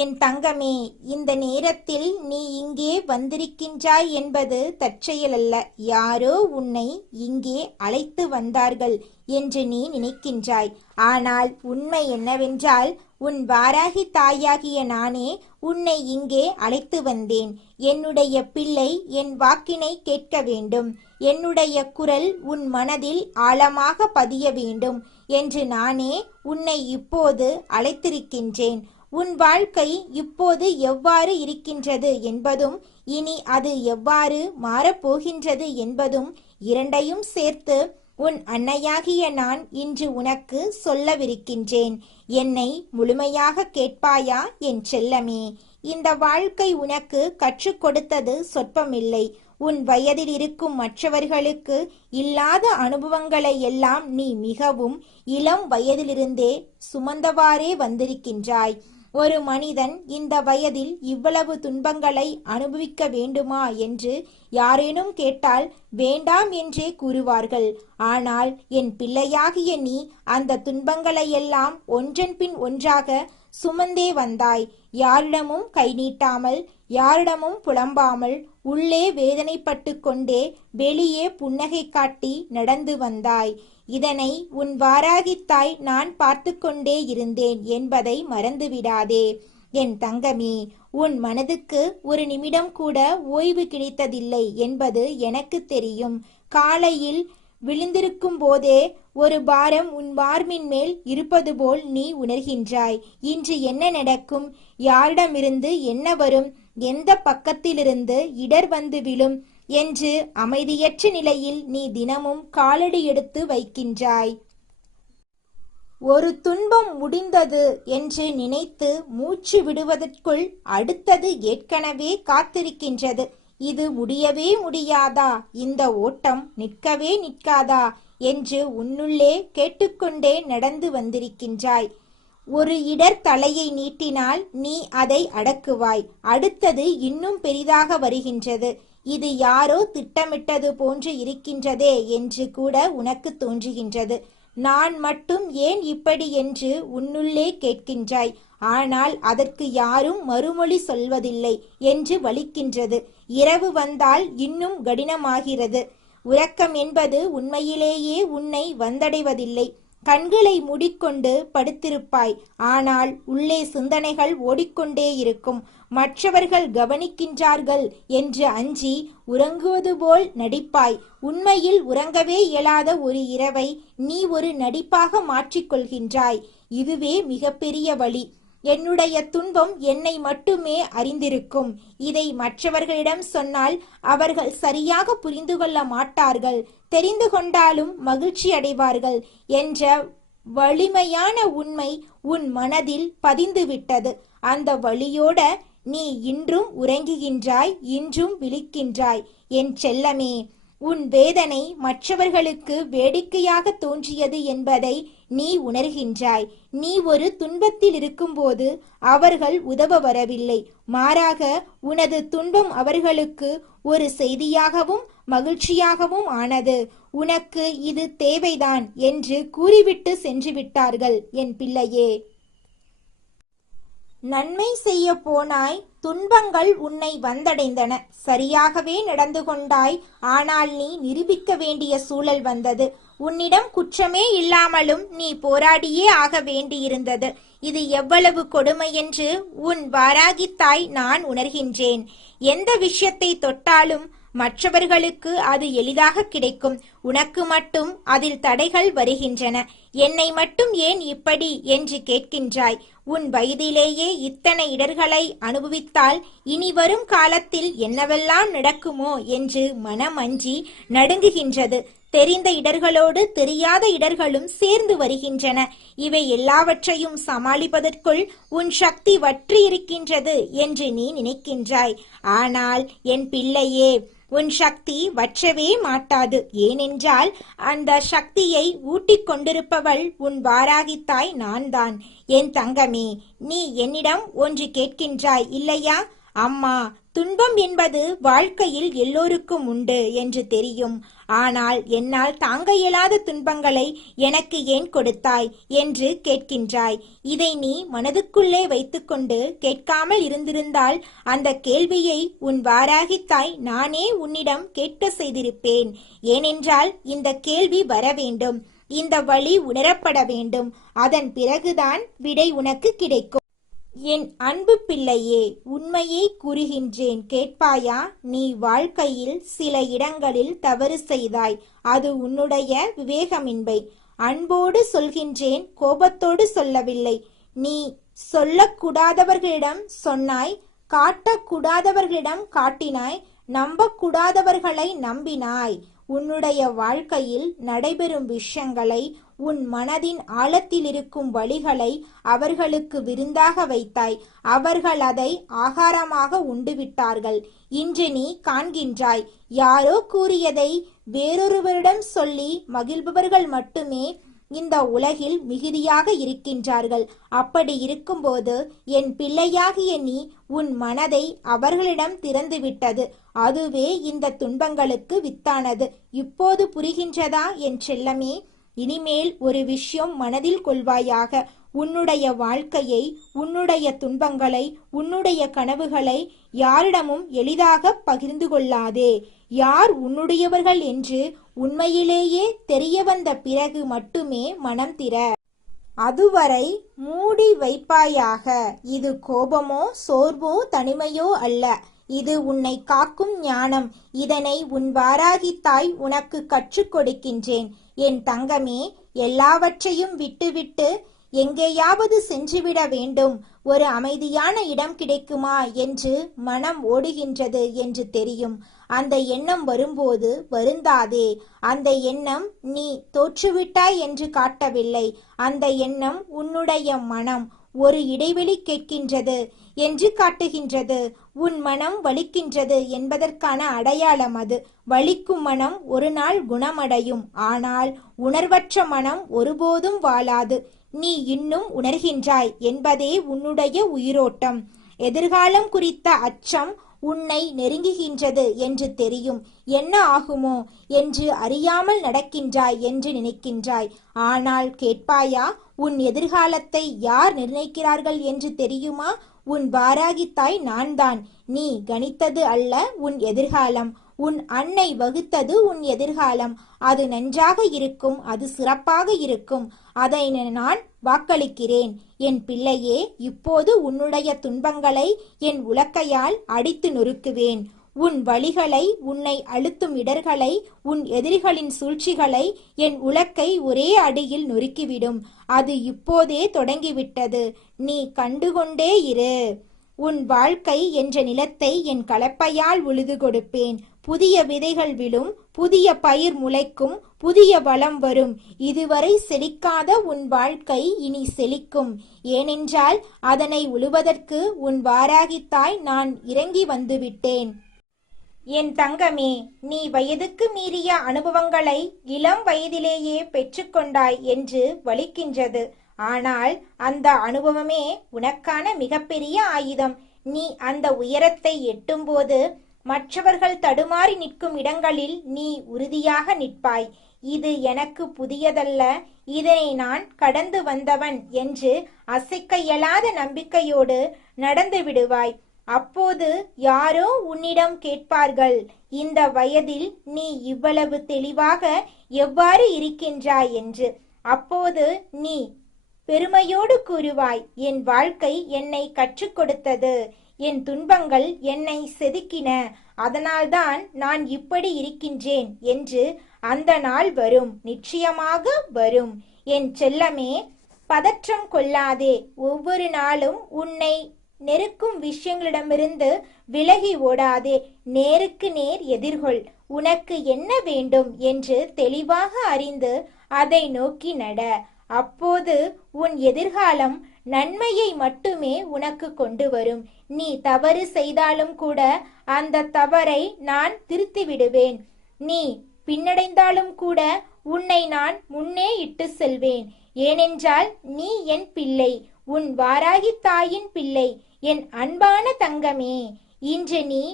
என் தங்கமே, இந்த நேரத்தில் நீ இங்கே வந்திருக்கின்றாய் என்பது தற்செயலல்ல. யாரோ உன்னை இங்கே அழைத்து வந்தார்கள் என்று நீ நினைக்கின்றாய். ஆனால் உண்மை என்னவென்றால், உன் வாராகி தாயாகிய நானே உன்னை இங்கே அழைத்து வந்தேன். என்னுடைய பிள்ளை என் வாக்கினை கேட்க வேண்டும். என்னுடைய குரல் உன் மனதில் ஆழமாக பதிய வேண்டும் என்று நானே உன்னை இப்போது அழைத்திருக்கின்றேன். உன் வாழ்க்கை இப்போது எவ்வாறு இருக்கின்றது என்பதும், இனி அது எவ்வாறு மாறப்போகின்றது என்பதும் இரண்டையும் சேர்த்து உன் அன்னையாகிய நான் இன்று உனக்கு சொல்லவிருக்கின்றேன். என்னை முழுமையாக கேட்பாயா என் செல்லமே? இந்த வாழ்க்கை உனக்கு கற்றுக் கொடுத்தது சொற்பமில்லை. உன் வயதில் இருக்கும் மற்றவர்களுக்கு இல்லாத அனுபவங்களை எல்லாம் நீ மிகவும் இளம் வயதிலிருந்தே சுமந்தவாறே வந்திருக்கின்றாய். ஒரு மனிதன் இந்த வயதில் இவ்வளவு துன்பங்களை அனுபவிக்க வேண்டுமா என்று யாரேனும் கேட்டால் வேண்டாம் என்றே கூறுவார்கள். ஆனால் என் பிள்ளையாகிய நீ அந்த துன்பங்களையெல்லாம் ஒன்றன் பின் ஒன்றாக சுமந்தே வந்தாய். யாரிடமும் கை நீட்டாமல், யாரிடமும் புலம்பாமல், உள்ளே வேதனைப்பட்டு கொண்டே வெளியே புன்னகை காட்டி நடந்து வந்தாய். இதனை உன் வாராகித்தாய் நான் பார்த்து கொண்டே இருந்தேன் என்பதை மறந்துவிடாதே என் தங்கமே. உன் மனதுக்கு ஒரு நிமிடம் கூட ஓய்வு கிடைத்ததில்லை என்பது எனக்கு தெரியும். காலையில் விழுந்திருக்கும் போதே ஒரு பாரம் உன் மார்பின் மேல் இருப்பது போல் நீ உணர்கின்றாய். இன்று என்ன நடக்கும்? யாரிடமிருந்து என்ன வரும்? எந்த பக்கத்திலிருந்து இடர் வந்து விழும் என்று அமைதியற்ற நிலையில் நீ தினமும் காலடி எடுத்து வைக்கின்றாய். ஒரு துன்பம் முடிந்தது என்று நினைத்து மூச்சு விடுவதற்குள் அடுத்தது ஏற்கனவே காத்திருக்கின்றது. இது முடியவே முடியாதா? இந்த ஓட்டம் நிற்கவே நிற்காதா என்று உன்னுள்ளே கேட்டுக்கொண்டே நடந்து வந்திருக்கின்றாய். ஒரு இடர் தலையை நீட்டினால் நீ அதை அடக்குவாய். அடுத்தது இன்னும் பெரிதாக வருகின்றது. இது யாரோ திட்டமிட்டது போன்று இருக்கின்றதே என்று கூட உனக்கு தோன்றுகின்றது. நான் மட்டும் ஏன் இப்படி என்று உன்னுள்ளே கேட்கின்றாய். ஆனால் அதற்கு யாரும் மறுமொழி சொல்வதில்லை என்று வலிக்கின்றது. இரவு வந்தால் இன்னும் கடினமாகிறது. உறக்கம் என்பது உண்மையிலேயே உன்னை வந்தடைவதில்லை. கண்களை மூடிக்கொண்டு படுத்திருப்பாய். ஆனால் உள்ளே சிந்தனைகள் ஓடிக்கொண்டே இருக்கும். மற்றவர்கள் கவனிக்கின்றார்கள் என்று அஞ்சி உறங்குவது போல் நடிப்பாய். உண்மையில் உறங்கவே இயலாத ஒரு இரவை நீ ஒரு நடிப்பாக மாற்றிக்கொள்கின்றாய். இதுவே மிகப்பெரிய வலி. என்னுடைய துன்பம் என்னை மட்டுமே அறிந்திருக்கும். இதை மற்றவர்களிடம் சொன்னால் அவர்கள் சரியாக புரிந்து கொள்ள மாட்டார்கள். தெரிந்து கொண்டாலும் மகிழ்ச்சி அடைவார்கள் என்ற வலிமையான உண்மை உன் மனதில் பதிந்துவிட்டது. அந்த வலியோட நீ இன்றும் உறங்குகின்றாய், இன்றும் விழிக்கின்றாய். என் செல்லமே, உன் வேதனை மற்றவர்களுக்கு வேடிக்கையாக தோன்றியது என்பதை நீ உணர்கின்றாய். நீ ஒரு துன்பத்தில் இருக்கும்போது அவர்கள் உதவ வரவில்லை. மாறாக உனது துன்பம் அவர்களுக்கு ஒரு செய்தியாகவும் மகிழ்ச்சியாகவும் ஆனது. உனக்கு இது தேவைதான் என்று கூறிவிட்டு சென்று விட்டார்கள் என் பிள்ளையே. நன்மை செய்ய போனாய், துன்பங்கள் உன்னை வந்தடைந்தன. சரியாகவே நடந்து கொண்டாய். ஆனால் நீ நிரூபிக்க வேண்டிய சூழல் வந்தது. உன்னிடம் குற்றமே இல்லாமலும் நீ போராடியே ஆக வேண்டியிருந்தது. இது எவ்வளவு கொடுமை என்று உன் வாராகித்தாய் நான் உணர்கின்றேன். எந்த விஷயத்தை தொட்டாலும் மற்றவர்களுக்கு அது எளிதாக கிடைக்கும். உனக்கு மட்டும் அதில் தடைகள் வருகின்றன. என்னை மட்டும் ஏன் இப்படி என்று கேட்கின்றாய். உன் வயதிலேயே இத்தனை இடர்களை அனுபவித்தால் இனி வரும் காலத்தில் என்னவெல்லாம் நடக்குமோ என்று மனம் அஞ்சி நடுங்குகின்றது. தெரிந்த இடர்களோடு தெரியாத இடர்களும் சேர்ந்து வருகின்றன. இவை எல்லாவற்றையும் சமாளிப்பதற்குள் உன் சக்தி வற்றி இருக்கின்றது என்று நீ நினைக்கின்றாய். ஆனால் என் பிள்ளையே, உன் சக்தி வற்றவே மாட்டாது. ஏனென்றால் அந்த சக்தியை ஊட்டிக் கொண்டிருப்பவள் உன் வாராகித்தாய் நான் தான். என் தங்கமே, நீ என்னிடம் ஒன்று கேட்கின்றாய் இல்லையா? அம்மா, துன்பம் என்பது வாழ்க்கையில் எல்லோருக்கும் உண்டு என்று தெரியும். ஆனால் என்னால் தாங்க இயலாத துன்பங்களை எனக்கு ஏன் கொடுத்தாய் என்று கேட்கின்றாய். இதை நீ மனதுக்குள்ளே வைத்துக்கொண்டு கேட்காமல் இருந்திருந்தால் அந்த கேள்வியை உன் வாராகித்தாய் நானே உன்னிடம் கேட்க செய்திருப்பேன். ஏனென்றால் இந்த கேள்வி வர வேண்டும், இந்த வழி உணரப்பட வேண்டும். அதன் பிறகுதான் விடை உனக்கு கிடைக்கும். என் அன்பு பிள்ளையே, உண்மையை கூறுகின்றேன், கேட்பாயா? நீ வாழ்க்கையில் சில இடங்களில் தவறு செய்தாய். அது உன்னுடைய விவேகமின்மை. அன்போடு சொல்கின்றேன், கோபத்தோடு சொல்லவில்லை. நீ சொல்லக்கூடாதவர்களிடம் சொன்னாய், காட்டக்கூடாதவர்களிடம் காட்டினாய், நம்பக்கூடாதவர்களை நம்பினாய். உன்னுடைய வாழ்க்கையில் நடைபெறும் விஷயங்களை, உன் மனதின் ஆழத்தில் இருக்கும் வழிகளை அவர்களுக்கு விருந்தாக வைத்தாய். அவர்கள் அதை ஆகாரமாக உண்டுவிட்டார்கள். இன்று நீ காண்கின்றாய், யாரோ கூறியதை வேறொருவரிடம் சொல்லி மகிழ்பவர்கள் மட்டுமே இந்த உலகில் மிகுதியாக இருக்கின்றார்கள். அப்படி இருக்கும்போது என் பிள்ளையாகிய நீ உன் மனதை அவர்களிடம் திறந்துவிட்டது. அதுவே இந்த துன்பங்களுக்கு வித்தானது. இப்போது புரிகின்றதா என் செல்லமே? இனிமேல் ஒரு விஷயம் மனதில் கொள்வாயாக. உன்னுடைய வாழ்க்கையை, உன்னுடைய துன்பங்களை, உன்னுடைய கனவுகளை யாரிடமும் எளிதாக பகிர்ந்து கொள்ளாதே. யார் உன்னுடையவர்கள் என்று உண்மையிலேயே தெரிய வந்த பிறகு மட்டுமே மனம் திற. அதுவரை மூடி வைப்பாயாக. இது கோபமோ சோர்வோ தனிமையோ அல்ல. இது உன்னை காக்கும் ஞானம். இதனை உன் வாராகித்தாய் உனக்கு கற்றுக் கொடுக்கின்றேன். என் தங்கமே, எல்லாவற்றையும் விட்டுவிட்டு எங்கேயாவது சென்றுவிட வேண்டும், ஒரு அமைதியான இடம் கிடைக்குமா என்று மனம் ஓடுகின்றது என்று தெரியும். அந்த எண்ணம் வரும்போது வருந்தாதே. அந்த எண்ணம் நீ தோற்றுவிட்டாய் என்று காட்டவில்லை. அந்த எண்ணம் உன்னுடைய மனம் ஒரு இடைவெளி கேட்கின்றது என்று காட்டுகின்றது. உன் மனம் வலிக்கின்றது என்பதற்கான அடையாளம் அது. வலிக்கும் மனம் ஒரு நாள் குணமடையும். ஆனால் உணர்வற்ற மனம் ஒருபோதும் வாழாது. நீ இன்னும் உணர்கின்றாய் என்பதே உன்னுடைய உயிரோட்டம். எதிர்காலம் குறித்த அச்சம் உன்னை நெருங்குகின்றது என்று தெரியும். என்ன ஆகுமோ என்று அறியாமல் நடக்கின்றாய் என்று நினைக்கின்றாய். ஆனால் கேட்பாயா, உன் எதிர்காலத்தை யார் நிர்ணயிக்கிறார்கள் என்று தெரியுமா? உன் வாராகித்தாய் நான் தான். நீ கணித்தது அல்ல உன் எதிர்காலம். உன் அன்னை வகுத்தது உன் எதிர்காலம். அது நன்றாக இருக்கும், அது சிறப்பாக இருக்கும். அதை நான் வாக்களிக்கிறேன். என் பிள்ளையே, இப்போது உன்னுடைய துன்பங்களை என் உலக்கையால் அடித்து நொறுக்குவேன். உன் வழிகளை, உன்னை அழுத்தும் இடர்களை, உன் எதிரிகளின் சூழ்ச்சிகளை என் உலக்கை ஒரே அடியில் நொறுக்கிவிடும். அது இப்போதே தொடங்கிவிட்டது. நீ கண்டுகொண்டே இரு. உன் வாழ்க்கை என்ற நிலத்தை என் கலப்பையால் உழுது கொடுப்பேன். புதிய விதைகள் விழும், புதிய பயிர் முளைக்கும், புதிய வளம் வரும். இதுவரை செழிக்காத உன் வாழ்க்கை இனி செழிக்கும். ஏனென்றால் அதனை உழுவதற்கு உன் வாராகித்தாய் நான் இறங்கி வந்துவிட்டேன். என் தங்கமே, நீ வயதுக்கு மீறிய அனுபவங்களை இளம் வயதிலேயே பெற்றுக்கொண்டாய் என்று வலிக்கின்றது. ஆனால் அந்த அனுபவமே உனக்கான மிகப்பெரிய ஆயுதம். நீ அந்த உயரத்தை எட்டும்போது மற்றவர்கள் தடுமாறி நிற்கும் இடங்களில் நீ உறுதியாக நிற்பாய். இது எனக்கு புதியதல்ல, இதனை நான் கடந்து வந்தவன் என்று அசைக்க இயலாத நம்பிக்கையோடு நடந்து விடுவாய். அப்போது யாரோ உன்னிடம் கேட்பார்கள், இந்த வயதில் நீ இவ்வளவு தெளிவாக எவ்வாறு இருக்கின்றாய் என்று. அப்போது நீ பெருமையோடு கூறுவாய், என் வாழ்க்கை என்னை கற்றுக் கொடுத்தது, என் துன்பங்கள் என்னை செதுக்கின, அதனால்தான் நான் இப்படி இருக்கின்றேன் என்று. அந்த நாள் வரும், நிச்சயமாக வரும். என் செல்லமே, பதற்றம் கொள்ளாதே. ஒவ்வொரு நாளும் உன்னை நெருக்கும் விஷயங்களிடமிருந்து விலகி ஓடாதே. நேருக்கு நேர் எதிர்கொள். உனக்கு என்ன வேண்டும் என்று தெளிவாக அறிந்து அதை நோக்கி நட. அப்போது உன் எதிர்காலம் நன்மையை மட்டுமே உனக்கு கொண்டு வரும். நீ தவறு செய்தாலும் கூட அந்த தவறை நான் திருத்தி விடுவேன். நீ பின்னடைந்தாலும் கூட உன்னை நான் முன்னே இட்டு செல்வேன். ஏனென்றால் நீ என் பிள்ளை, உன் வாராகி தாயின் பிள்ளை, என் அன்பான தங்கமே. இன்று நீ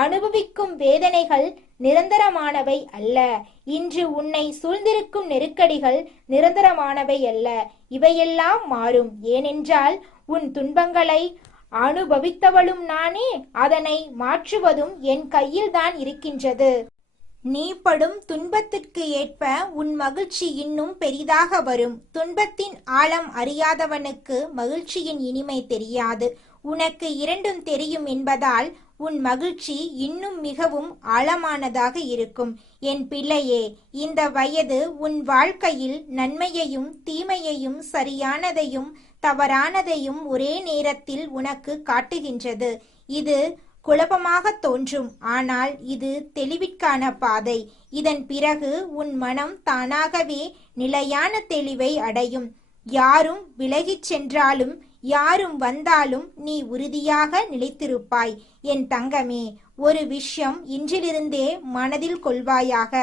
அனுபவிக்கும் வேதனைகள் நிரந்தரமானவை அல்ல. இன்று உன்னை சூழ்ந்திருக்கும் நெருக்கடிகள் நிரந்தரமானவை அல்ல. இவையெல்லாம் மாறும். ஏனென்றால் உன் துன்பங்களை அனுபவித்தவளும் நானே. அதனை மாற்றுவதும் என் கையில்தான் இருக்கின்றது. நீ படும் துன்பத்திற்கு ஏற்ப உன் மகிழ்ச்சி இன்னும் பெரிதாக வரும். துன்பத்தின் ஆழம் அறியாதவனுக்கு மகிழ்ச்சியின் இனிமை தெரியாது. உனக்கு இரண்டும் தெரியும் என்பதால் உன் மகிழ்ச்சி இன்னும் மிகவும் ஆழமானதாக இருக்கும். என் பிள்ளையே, இந்த வயது உன் வாழ்க்கையில் நன்மையையும் தீமையையும் சரியானதையும் தவறானதையும் ஒரே நேரத்தில் உனக்கு காட்டுகின்றது. இது குழப்பமாக தோன்றும், ஆனால் இது தெளிவிற்கான பாதை. இதன் பிறகு உன் மனம் தானாகவே நிலையான தெளிவை அடையும். யாரும் விலகிச் சென்றாலும் யாரும் வந்தாலும் நீ உறுதியாக நிலைத்திருப்பாய். என் தங்கமே, ஒரு விஷயம் இன்றிலிருந்தே மனதில் கொள்வாயாக.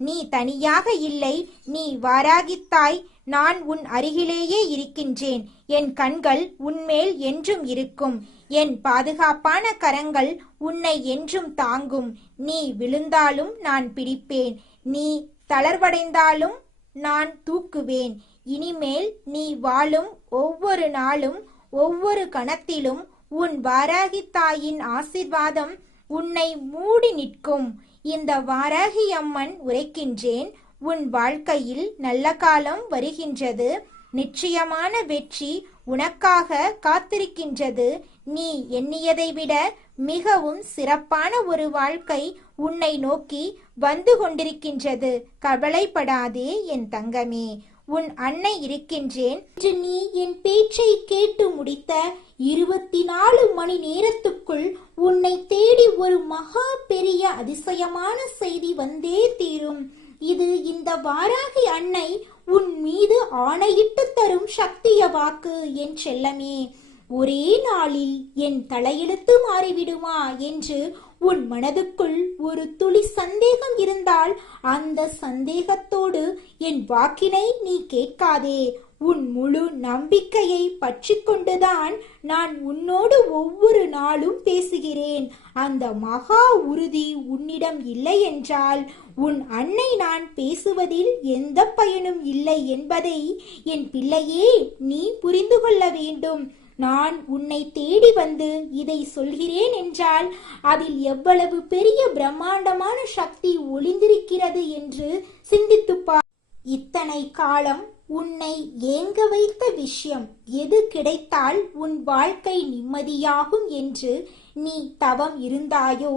நீ தனியாக இல்லை. நீ வாராகித்தாய். நான் உன் அருகிலேயே இருக்கின்றேன். என் கண்கள் உன்மேல் என்றும் இருக்கும். என் பாதுகாப்பான கரங்கள் உன்னை என்றும் தாங்கும். நீ விழுந்தாலும் நான் பிடிப்பேன். நீ தளர்வடைந்தாலும் நான் தூக்குவேன். இனிமேல் நீ வாழும் ஒவ்வொரு நாளும் ஒவ்வொரு கணத்திலும் உன் வாராகி தாயின் ஆசீர்வாதம் உன்னை மூடி நிற்கும். இந்த வாராகி அம்மன் உரைக்கின்றேன், உன் வாழ்க்கையில் நல்ல காலம் வருகின்றது. நிச்சயமான வெற்றி உனக்காக காத்திருக்கின்றது. நீ எண்ணியதை விட மிகவும் சிறப்பான ஒரு வாழ்க்கை உன்னை நோக்கி வந்து கொண்டிருக்கின்றது. கவலைப்படாதே என் தங்கமே, உன் அன்னை இருக்கின்றேன். இன்று நீ என் பேச்சை கேட்டு முடித்த 24 மணி நேரத்துக்குள் உன்னை தேடி ஒரு மகா பெரிய அதிசயமான செய்தி வந்தே தீரும். இது இந்த வாராகி அன்னை உன் மீது ஆணையிட்டு தரும் சக்திய வாக்கு. என் செல்லமே, ஒரே நாளில் என் தலையெழுத்து மாறிவிடுமா என்று உன் மனதுக்குள் ஒரு துளி சந்தேகம் இருந்தால் அந்த சந்தேகத்தோடு என் வாக்கினை நீ கேட்காதே. உன் முழு நம்பிக்கையை பற்றி கொண்டுதான் நான் உன்னோடு ஒவ்வொரு நாளும் பேசுகிறேன். அந்த மகா உறுதி உன்னிடம் இல்லை என்றால் உன் அன்னை நான் பேசுவதில் எந்த பயனும் இல்லை என்பதை என் பிள்ளையே நீ புரிந்து கொள்ள வேண்டும். நான் உன்னை தேடி வந்து இதை சொல்கிறேன் என்றால் அதில் எவ்வளவு பெரிய பிரம்மாண்டமான சக்தி ஒளிந்திருக்கிறது என்று சிந்தித்துப்பார். இத்தனை காலம் உன்னை ஏங்க வைத்த விஷயம் எது கிடைத்தால் உன் வாழ்க்கை நிம்மதியாகும் என்று நீ தவம் இருந்தாயோ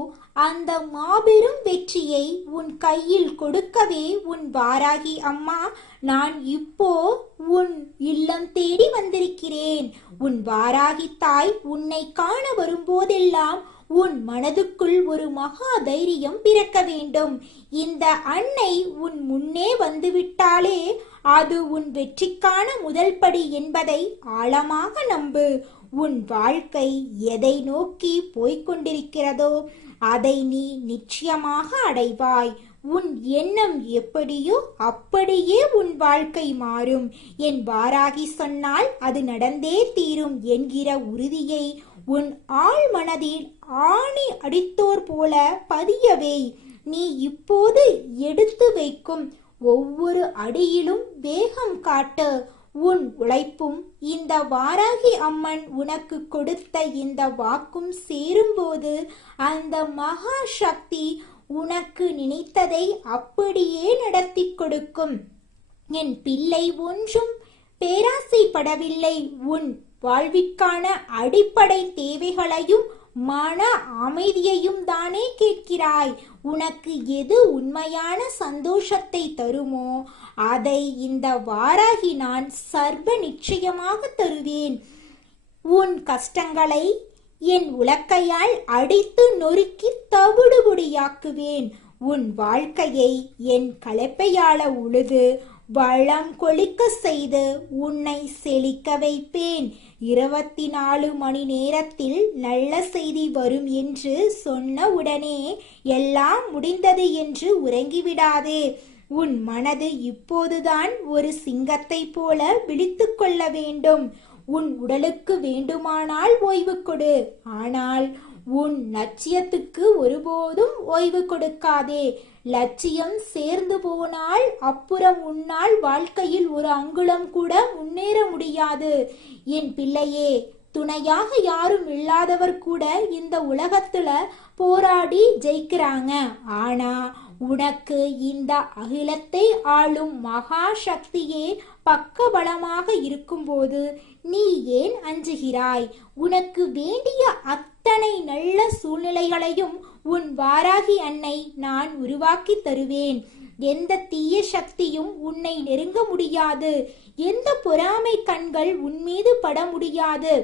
அந்த மாபெரும் வெற்றியை உன் கையில் கொடுக்கவே உன் வாராகி அம்மா நான் இப்போ உன் இல்லம் தேடி வந்திருக்கிறேன். உன் வாராகி தாய் உன்னை காண வரும்போதெல்லாம் உன் மனதுக்குள் ஒரு மகா தைரியம் பிறக்க வேண்டும். இந்த அன்னை உன் முன்னே வந்துவிட்டாலே அது உன் வெற்றிக்கான முதல் படி என்பதை ஆழமாக நம்பு. உன் வாழ்க்கை எதை நோக்கி போய்கொண்டிருக்கிறதோ அதை நீ நிச்சயமாக அடைவாய். உன் எண்ணம் எப்படியோ அப்படியே உன் வாழ்க்கை மாறும். என் வாராகி சொன்னால் அது நடந்தே தீரும் என்கிற உறுதியை உன் ஆழ் மனதில் ஆணி அடித்தோர் போல பதியவை. நீ இப்போது எடுத்து வைக்கும் ஒவ்வொரு அடியிலும் வேகம் காட்டு. உன் உழைப்பும் இந்த வாராகி அம்மன் உனக்கு கொடுத்த இந்த வாக்கும் சேரும்போது அந்த மகா சக்தி உனக்கு நினைத்ததை அப்படியே நடத்தி கொடுக்கும். என் பிள்ளை ஒன்றும் பேராசைப்படவில்லை. உன் வாழ்விற்கான அடிப்படை தேவைகளையும் மன அமைதியையும் தானே கேட்கிறாய். உனக்கு எது உண்மையான சந்தோஷத்தை தருமோ அதை இந்த வாராகி நான் சர்வ நிச்சயமாக தருவேன். உன் கஷ்டங்களை என் உலக்கையால் அடித்து நொறுக்கி தவிடுபொடியாக்குவேன். உன் வாழ்க்கையை என் கலப்பையால உழுது வளம் கொளிக்க செய்து உன்னை செழிக்க வைப்பேன். 24 மணி நேரத்தில் நல்ல செய்தி வரும் என்று சொன்ன உடனே எல்லாம் முடிந்தது என்று உறங்கிவிடாதே. உன் மனது இப்போதுதான் ஒரு சிங்கத்தை போல விழித்து கொள்ள வேண்டும். உன் உடலுக்கு வேண்டுமானால் ஓய்வு கொடு, ஆனால் உன் லட்சியத்துக்கு ஒருபோதும் ஓய்வு கொடுக்காதே. லட்சியம் சேர்ந்து போனால் அப்புறம் உன்னால் வாழ்க்கையில் ஒரு அங்குலம் கூட முன்னேற முடியாது. என் பிள்ளையே, துணையாக யாரும் இல்லாதவர் கூட இந்த உலகத்துல போராடி ஜெயிக்கிறாங்க. ஆனா உனக்கு இந்த அகிலத்தை ஆளும் மகா சக்தியே பக்கபலமாக இருக்கும்போது நீ ஏன் அஞ்சுகிறாய்? உனக்கு வேண்டிய அத்தனை நல்ல சூழ்நிலைகளையும் உன் வாராகி அன்னை நான் உருவாக்கி தருவேன். எந்த தீய சக்தியும் உன்னை நெருங்க முடியாது. எந்த பொறாமை கண்கள் உன் மீது பட முடியாது.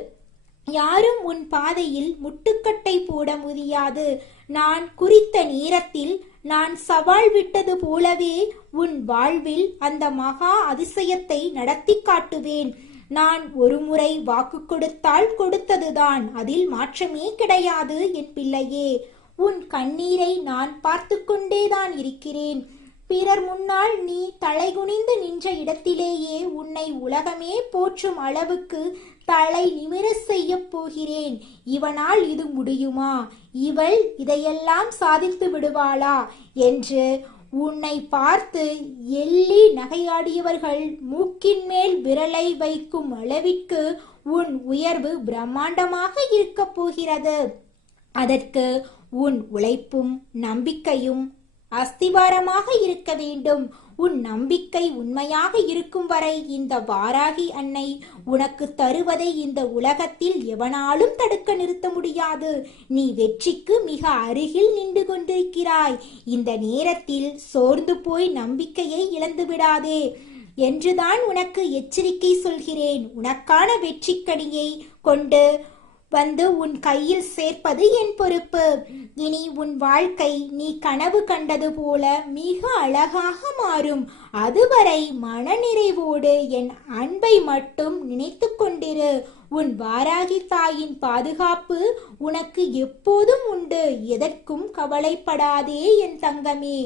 யாரும் உன் பாதையில் முட்டுக்கட்டை போட முடியாது. நான் குறித்த நேரத்தில் நான் சவால் விட்டது போலவே உன் வாழ்வில் அந்த மகா அதிசயத்தை நடத்தி காட்டுவேன். நான் ஒரு முறை வாக்கு கொடுத்தால் கொடுத்ததுதான், அதில் மாற்றமே கிடையாது என் பிள்ளையே. உன் கண்ணீரை நான் பார்த்து கொண்டேதான் இருக்கிறேன். பிறர் முன்னால் நீ தலைகுனிந்து நின்ற இடத்திலேயே உன்னை உலகமே போற்றும் அளவுக்கு தலை நிமிர செய்ய போகிறேன். இவனால் இது முடியுமா? இவள் இதையெல்லாம் சாதித்து விடுவாளா என்று உன்னை பார்த்து எள்ளி நகையாடியவர்கள் மூக்கின் மேல் விரலை வைக்கும் அளவிற்கு உன் உயர்வு பிரம்மாண்டமாக இருக்கப் போகிறது. அதற்கு உன் உழைப்பும் நம்பிக்கையும் அஸ்திவாரமாக இருக்க வேண்டும். உன் நம்பிக்கை உண்மையாக இருக்கும் வரை இந்த வாராகி அன்னை உனக்கு தருவதை இந்த உலகத்தில் எவனாலும் தடுக்க நிறுத்த முடியாது. நீ வெற்றிக்கு மிக அருகில் நின்று கொண்டிருக்கிறாய். இந்த நேரத்தில் சோர்ந்து போய் நம்பிக்கையை இழந்து விடாதே என்றுதான் உனக்கு எச்சரிக்கை சொல்கிறேன். உனக்கான வெற்றிக்கனியை கொண்டு வந்து உன் கையில் சேர்ப்பது என் பொறுப்பு. இனி உன் வாழ்க்கை நீ கனவு கண்டது போல மிக அழகாக மாறும். அதுவரை மனநிறைவோடு என் அன்பை மட்டும் நினைத்து கொண்டிரு. உன் வாராகி தாயின் பாதுகாப்பு உனக்கு எப்போதும் உண்டு. எதற்கும் கவலைப்படாதே என் தங்கமே.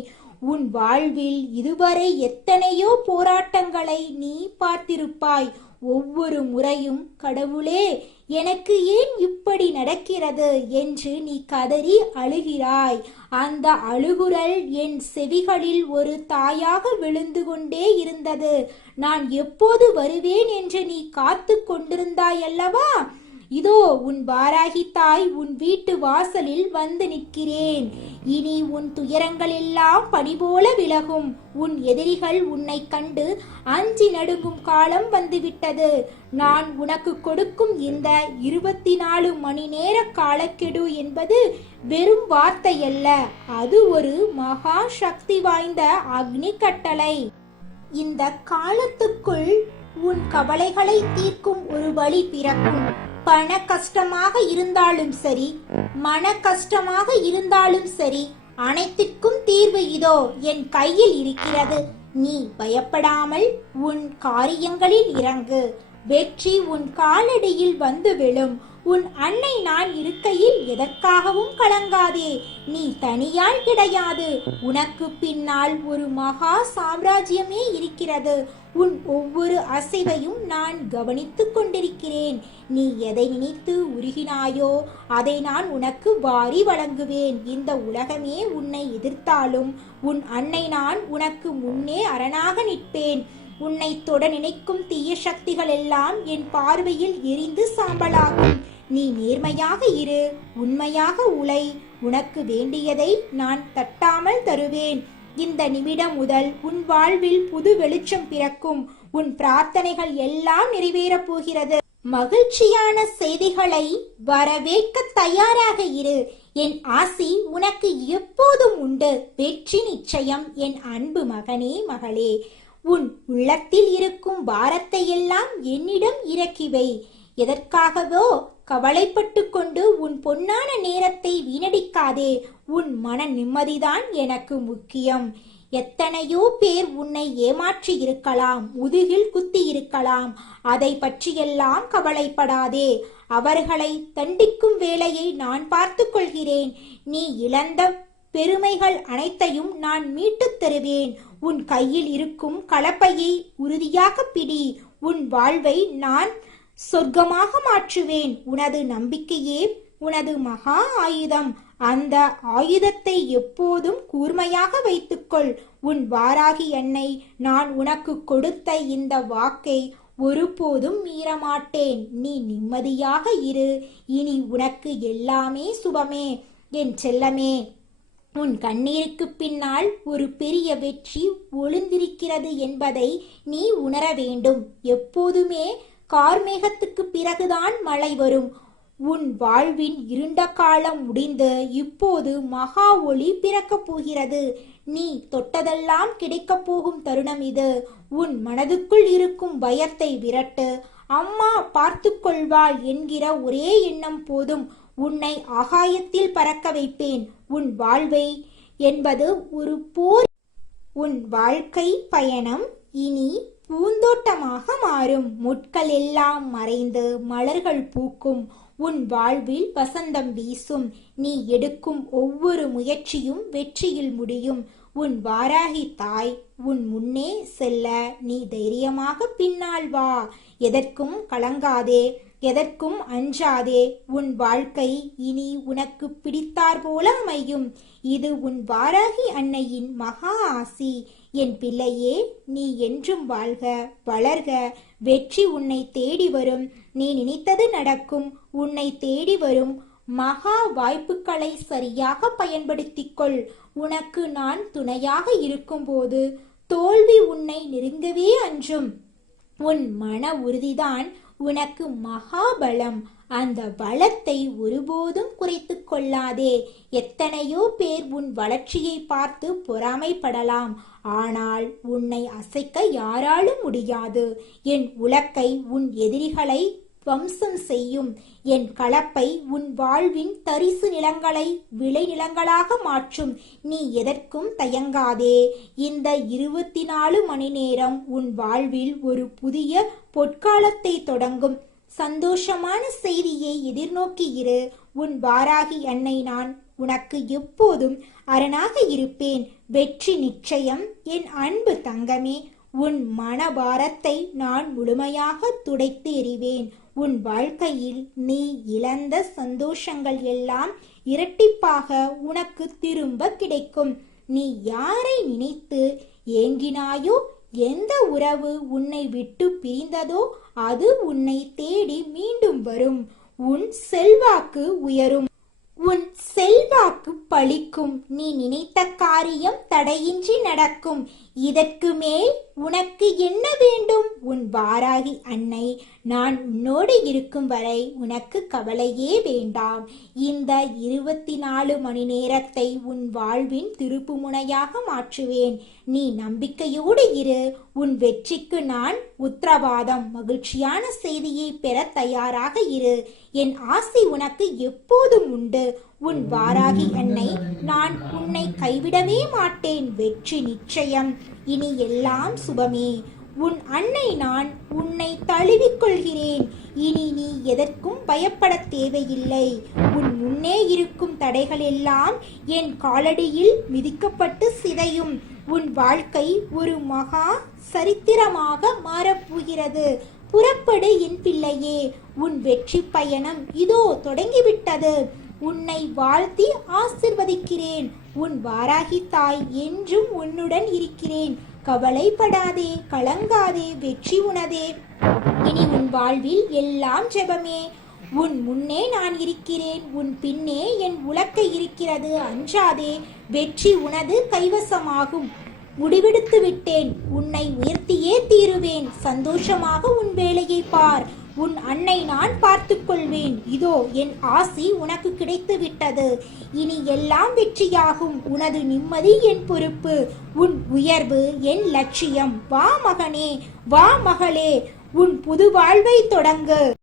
உன் வாழ்வில் இதுவரை எத்தனையோ போராட்டங்களை நீ பார்த்திருப்பாய். ஒவ்வொரு முறையும் கடவுளே, எனக்கு ஏன் இப்படி நடக்கிறது என்று நீ கதறி அழுகிறாய். அந்த அழுகுரல் என் செவிகளில் ஒரு தாயாக விழுந்து கொண்டே இருந்தது. நான் எப்போது வருவேன் என்று நீ காத்து கொண்டிருந்தாய் அல்லவா? இதோ உன் வாராகி தாய் உன் வீட்டு வாசலில் வந்து நிற்கிறேன். இனி உன் துயரங்கள் எல்லாம் பனி போல விலகும். உன் எதிரிகள் உன்னை கண்டு அஞ்சி நடுங்கும் காலம் வந்துவிட்டது. நான் உனக்கு கொடுக்கும் இந்த 24 மணி நேர காலக்கெடு என்பது வெறும் வார்த்தையல்ல, அது ஒரு மகா சக்தி வாய்ந்த அக்னி கட்டளை. இந்த காலத்துக்குள் உன் கவலைகளை தீர்க்கும் ஒரு வழி பிறக்கும். பண கஷ்டமாக இருந்தாலும் சரி, மன கஷ்டமாக இருந்தாலும் சரி, அனைத்திற்கும் தீர்வு இதோ என் கையில் இருக்கிறது. நீ பயப்படாமல் உன் காரியங்களில் இறங்கு. வெற்றி உன் காலடியில் வந்து விழும். உன் அன்னை நான் இருக்கையில் எதற்காகவும் கலங்காதே. நீ தனியால் கிடையாது. உனக்கு பின்னால் ஒரு மகா சாம்ராஜ்யமே இருக்கிறது. உன் ஒவ்வொரு அசைவையும் நான் கவனித்துக் கொண்டிருக்கிறேன். நீ எதை நினைத்து உருகினாயோ அதை நான் உனக்கு வாரி வழங்குவேன். இந்த உலகமே உன்னை எதிர்த்தாலும் உன் அன்னை நான் உனக்கு முன்னே அரணாக நிற்பேன். உன்னை தொட நினைக்கும் தீய சக்திகள் எல்லாம் என் பார்வையில் எரிந்து சாம்பலாகும். நீ நேர்மையாக இரு, உண்மையாக உழை. உனக்கு வேண்டியதை நான் தட்டாமல் தருவேன். இந்த நிமிடம் முதல் உன் வாழ்வில் புது வெளிச்சம் பிறக்கும். உன் பிரார்த்தனைகள் எல்லாம் நிறைவேறப் போகிறது. மகிழ்ச்சியான செய்திகளை வரவேற்க தயாராக இரு. என் ஆசி உனக்கு எப்போதும் உண்டு. வெற்றி நிச்சயம் என் அன்பு மகனே, மகளே. உன் உள்ளத்தில் இருக்கும் பாரத்தை எல்லாம் என்னிடம் இறக்கி வை. எதற்காகவோ கவலைப்பட்டு கொண்டு உன் பொன்னான நேரத்தை வீணடிக்காதே. உன் மன நிம்மதிதான் எனக்கு முக்கியம். எத்தனையோ பேர் உன்னை ஏமாற்றி இருக்கலாம், முதுகில் குத்தி இருக்கலாம். அதை பற்றியெல்லாம் கவலைப்படாதே. அவர்களை தண்டிக்கும் வேலையை நான் பார்த்து கொள்கிறேன். நீ இழந்த பெருமைகள் அனைத்தையும் நான் மீட்டுத் தருவேன். உன் கையில் இருக்கும் கலப்பையை உறுதியாக பிடி. உன் வாழ்வை நான் சொர்க்கமாக மாற்றுவேன். உனது நம்பிக்கையே உனது மகா ஆயுதம். அந்த ஆயுதத்தை எப்போதும் கூர்மையாக வைத்துக்கொள். உன் வாராகி அன்னை நான் உனக்கு கொடுத்த இந்த வாக்கை ஒருபோதும் மீறமாட்டேன். நீ நிம்மதியாக இரு. இனி உனக்கு எல்லாமே சுபமே. என் செல்லமே, உன் கண்ணீருக்கு பின்னால் ஒரு பெரிய வெற்றி ஒளிந்திருக்கிறது என்பதை நீ உணர வேண்டும். எப்போதுமே கார்மேகத்துக்கு பிறகுதான் மழை வரும். உன் வாழ்வின் இருண்ட காலம் முடிந்து இப்போது மகா ஒளி பிறக்கப் போகிறது. நீ தொட்டதெல்லாம் கிடைக்கப் போகும் தருணம் இது. உன் மனதுக்குள் இருக்கும் பயத்தை விரட்டு. அம்மா பார்த்து கொள்வாள் என்கிற ஒரே எண்ணம் போதும். உன்னை ஆகாயத்தில் பறக்க வைப்பேன். உன் வாழ்வை என்பது ஒரு போர். உன் வாழ்க்கை பயணம் இனி பூந்தோட்டமாக மாறும். முட்கள் எல்லாம் மறைந்து மலர்கள் பூக்கும். உன் வாழ்வில் வசந்தம் வீசும். நீ எடுக்கும் ஒவ்வொரு முயற்சியும் வெற்றியில் முடியும். உன் வாராகி தாய் உன் முன்னே செல்ல நீ தைரியமாக பின்னால் வா. எதற்கும் கலங்காதே, எதற்கும் அஞ்சாதே. உன் வாழ்க்கை இனி உனக்கு பிடித்தார் போல அமையும். இது உன் வாராகி அன்னையின் மகா ஆசி. என் பிள்ளையே, நீ என்றும் வாழ்க, வளர்க. வெற்றி உன்னை தேடி வரும். நீ நினைத்தது நடக்கும். உன்னை தேடி வரும் மகா வாய்ப்புகளை சரியாக பயன்படுத்திக்கொள். உனக்கு நான் துணையாக இருக்கும்போது தோல்வி உன்னை நெருங்கவே அஞ்சும். உன் மன உறுதிதான் உனக்கு மகாபலம். அந்த பலத்தை ஒருபோதும் குறைத்து கொள்ளாதே. எத்தனையோ பேர் உன் வளர்ச்சியை பார்த்து பொறாமைப்படலாம். ஆனால் உன்னை அசைக்க யாராலும் முடியாது. என் உலக்கை உன் எதிரிகளை வம்சம் செய்யும். என் கலப்பை உன் வாழ்வின் தரிசு நிலங்களை விளை நிலங்களாக மாற்றும். நீ எதற்கும் தயங்காதே. இந்த 24 மணி நேரம் உன் வாழ்வில் ஒரு புதிய பொற்காலத்தை தொடங்கும். சந்தோஷமான செய்தியை எதிர்நோக்கி இரு. உன் வாராகி அன்னை நான் உனக்கு எப்போதும் அரணாக இருப்பேன். வெற்றி நிச்சயம் என் அன்பு தங்கமே. உன் மனபாரத்தை நான் முழுமையாக துடைத்து எறிவேன். உன் வாழ்க்கையில் நீ இழந்த சந்தோஷங்கள் எல்லாம் இரட்டிப்பாக உனக்கு திரும்ப கிடைக்கும். நீ யாரை நினைத்து ஏங்கினாயோ, எந்த உறவு உன்னை விட்டு பிரிந்ததோ அது உன்னை தேடி மீண்டும் வரும். உன் செல்வாக்கு உயரும். உன் செல்வாக்கு பலிக்கும். நீ நினைத்த காரியம் தடையின்றி நடக்கும். இதற்கு மேல் உனக்கு என்ன வேண்டும்? உன் வாராகி அன்னை நான் உன்னோடு இருக்கும் வரை உனக்கு கவலையே வேண்டாம். இந்த 24 மணி நேரத்தை உன் வாழ்வின் திருப்பு முனையாக மாற்றுவேன். நீ நம்பிக்கையோடு இரு. உன் வெற்றிக்கு நான் உத்தரவாதம். மகிழ்ச்சியான செய்தியை பெற தயாராக இரு. என் ஆசை உனக்கு எப்போதும் உண்டு. உன் வாராகி அன்னை நான் உன்னை கைவிடவே மாட்டேன். வெற்றி நிச்சயம். இனி எல்லாம் சுபமே. உன் அன்னை நான் உன்னை தழுவிக்கொள்கிறேன். இனி நீ எதற்கும் பயப்பட தேவையில்லை. உன் முன்னே இருக்கும் தடைகள் எல்லாம் என் காலடியில் மிதிக்கப்பட்டு சிதையும். உன் வாழ்க்கை ஒரு மகா சரித்திரமாக மாறப்போகிறது. புறப்படு என் பிள்ளையே. உன் வெற்றி பயணம் இதோ தொடங்கிவிட்டது. உன்னை வாழ்த்தி ஆசிர்வதிக்கிறேன். உன் வாராகி தாய் என்றும் உன்னுடன் இருக்கிறேன். கவலைப்படாதே, கலங்காதே. வெற்றி உனதே. இனி உன் வாழ்வில் எல்லாம் ஜெபமே. உன் முன்னே நான் இருக்கிறேன். உன் பின்னே என் உலக்கை இருக்கிறது. அஞ்சாதே. வெற்றி உனது கைவசமாகும். முடிவெடுத்து விட்டேன். உன்னை உயர்த்தியே தீருவேன். சந்தோஷமாக உன் வேலையை பார். உன் அன்னை நான் பார்த்து கொள்வேன். இதோ என் ஆசி உனக்கு கிடைத்து விட்டது. இனி எல்லாம் வெற்றியாகும். உனது நிம்மதி என் பொறுப்பு. உன் உயர்வு என் லட்சியம். வா மகனே, வா மகளே. உன் புது வாழ்வை தொடங்கு.